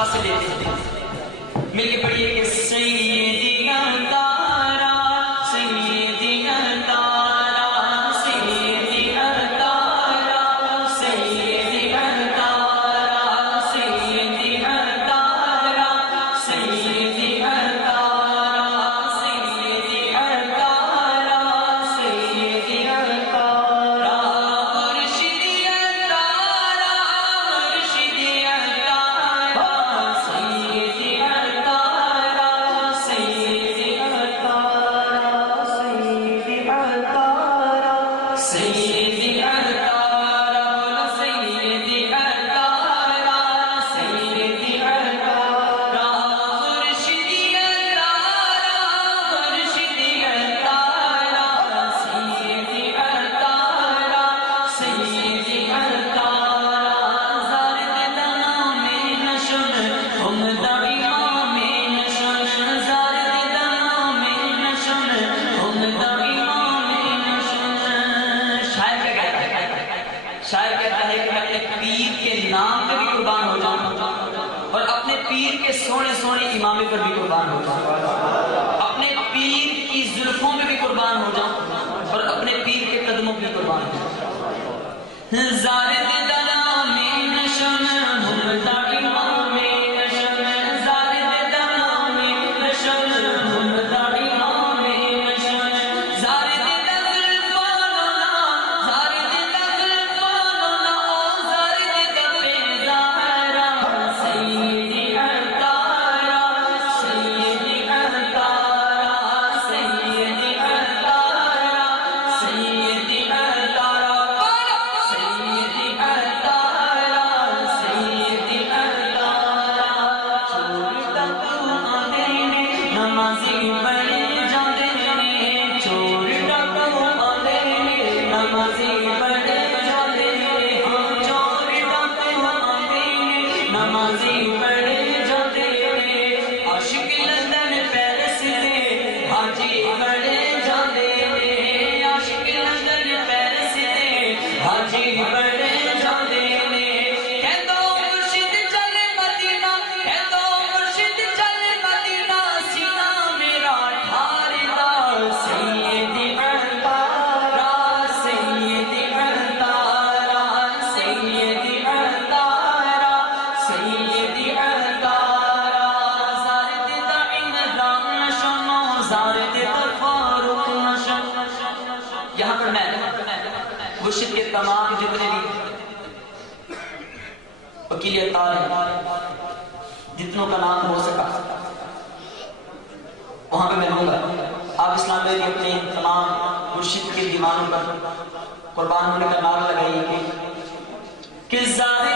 شفا سے لیتے ہیں. مل کے پڑھیے کہ سیدی اتارا سیدی اتارا سیدی اتارا سیدی اتارا سیدی اتارا سیدی اتارا سیدی اتارا سیدی اتارا مرشدی اتارا مرشدی اتارا سیدی اتارا سیدی اتارا سیدی اتارا سیدی اتارا بولو سیدی اتارا سیدی اتارا مرشدی اتارا مرشدی اتارا سیدی اتارا سیدی اتارا زارد دمام نشن ہم دائمام نشن زارد دمام نشن ہم دائمام نشن. شاعر کیا کہتا ہے؟ شاعر کہتا ہے کہ میں اپنے پیر کے نام پہ بھی قربان ہو جاؤں اور اپنے پیر کے سونے سونے امامے پر بھی قربان ہو جاؤں, اپنے پیر کی زلفوں میں بھی قربان ہو جاؤں اور اپنے پیر کے قدموں پہ بھی قربان ہو جاؤں. زارد دلام نشن ہم دائمام نشن زارد دلام نشن ہم دائمام نشن زارد دل پانونا زارد دل پانونا زارد دل زہرا سیدی اتارا سیدی اتارا سیدی اتارا سیدی اتارا سیدی اتارا سیدی اتارا چھوڑتا تو آندے نے نمازی بڑے جاندے نے چھوڑتا تو آندے نے نمازی بڑے جاندے نے چھوڑتا تو آندے نے نمازی بڑے جاندے نے عاشق لندن پیرس دے حاجی بڑے جاندے نے عاشق لندن پیرس دے حاجی بڑے جاندے نے. کہہ دو مرشد چلے مدینہ کہہ دو مرشد چلے مدینہ سینہ میرا ٹھاردا سیدی اتارا سیدی اتارا سیدی اتارا سیدی اتارا زارد دا عمران نشن زارد دا فاروق نشن. یہاں پر میں مرشد کے تمام جتنے بھی وکیل اتار ہیں جتنوں کا نام ہو سکا وہاں پہ میں لوں گا. آپ اسلام میں اپنے تمام مرشد کے دیوانوں پر قربان ہونے کا نعرہ لگائیے کہ زارد